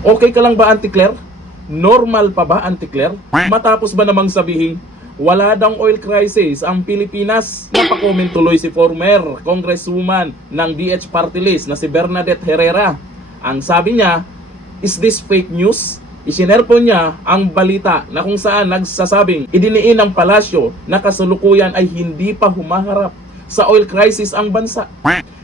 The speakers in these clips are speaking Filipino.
Okay ka lang ba, Auntie Claire? Normal pa ba, Auntie Claire? Matapos ba namang sabihin, wala daw oil crisis ang Pilipinas? Napakomment tuloy si former congresswoman ng DH Party List na si Bernadette Herrera. Ang sabi niya, is this fake news? Isinare po niya ang balita na kung saan nagsasabing idiniin ng palasyo na kasalukuyan ay hindi pa humaharap sa oil crisis ang bansa.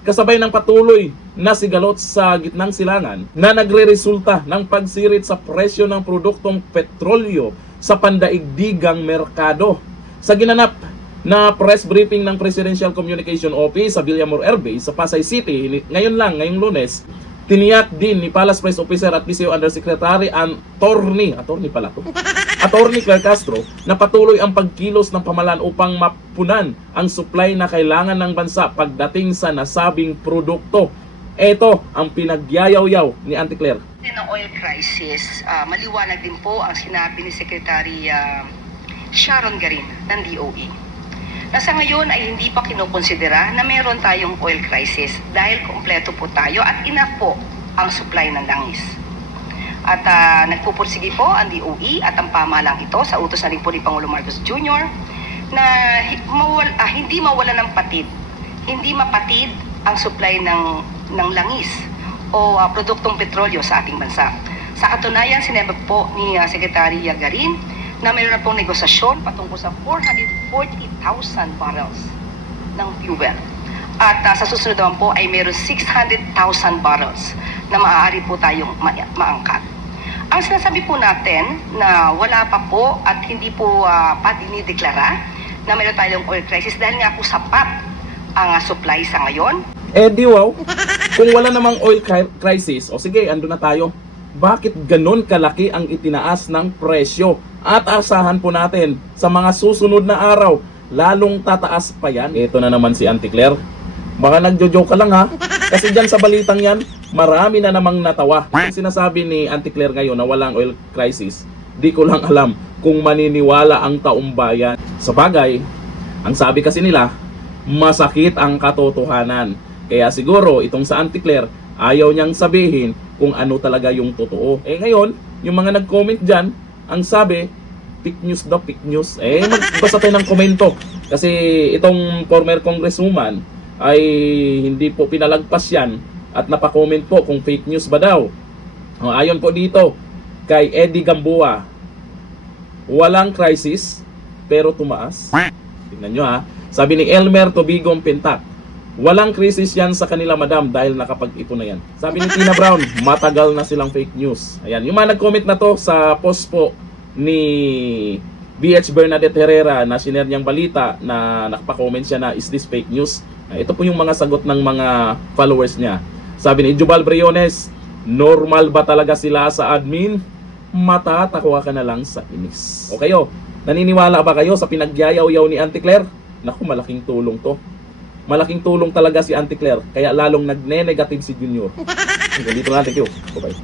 Kasabay ng patuloy na sigalot sa gitnang silangan na nagre-resulta ng pagsirit sa presyo ng produktong petrolyo sa pandaigdigang merkado. Sa ginanap na press briefing ng Presidential Communication Office sa Villamor Air Base sa Pasay City ngayong Lunes, tiniyak din ni Palace Press Officer at PCO Undersecretary Attorney Claire Castro na patuloy ang pagkilos ng pamahalaan upang mapunan ang supply na kailangan ng bansa pagdating sa nasabing produkto. Ito ang pinagyayaw-yaw ni Auntie Claire. Ng oil crisis, maliwanag din po ang sinabi ni Secretary Sharon Garin ng DOE. Na sa ngayon ay hindi pa kinukonsidera na meron tayong oil crisis dahil kompleto po tayo at enough po ang supply ng langis. At nagpupursige po ang DOE at ang pamahalang ito sa utos na rin po ni Pangulo Marcos Jr. na hindi mawala ng patid, hindi mapatid ang supply ng langis o produktong petrolyo sa ating bansa. Sa katunayan, sinabi po ni Secretary Garin na mayroon na pong negosasyon patungkol sa 440,000 barrels ng fuel. At sa susunod naman po ay mayroon 600,000 barrels na maaari po tayong maangkat. Ang sinasabi po natin na wala pa po at hindi po pa dinideklara na mayroon tayong oil crisis dahil nga po sapat ang supply sa ngayon. Di wow, kung wala namang oil crisis, o sige, ando na tayo. Bakit ganun kalaki ang itinaas ng presyo? At asahan po natin sa mga susunod na araw, lalong tataas pa yan. Ito na naman si Auntie Claire. Baka nagjo-joke ka lang ha. Kasi dyan sa balitang yan, marami na namang natawa. Yung sinasabi ni Auntie Claire ngayon na walang oil crisis, di ko lang alam kung maniniwala ang taong bayan. Sa bagay, ang sabi kasi nila, masakit ang katotohanan. Kaya siguro itong sa Auntie Claire, ayaw niyang sabihin kung ano talaga yung totoo. Ngayon, yung mga nag-comment dyan, ang sabi, fake news daw, fake news. Magbasa tayo ng komento. Kasi itong former congresswoman ay hindi po pinalagpas yan at napakomment po kung fake news ba daw. Ayon po dito kay Eddie Gamboa, walang crisis pero tumaas. Tingnan nyo ha. Sabi ni Elmer Tobigong Pentak, walang krisis yan sa kanila madam dahil nakapag-ipon na yan. Sabi ni Tina Brown, matagal na silang fake news. Ayan, yung mga nag-comment na to sa post po ni BH Bernadette Herrera na sinare niyang balita na nakapakomment siya na is this fake news. Ito po yung mga sagot ng mga followers niya. Sabi ni Jubal Briones, normal ba talaga sila sa admin? Matatakwa ka na lang sa inis. O kayo, naniniwala ba kayo sa pinagyayaw-yaw ni Auntie Claire? Naku, malaking tulong to. Malaking tulong talaga si Auntie Claire, kaya lalong nagne-negative si Junior. Dito na, thank you. Bye-bye.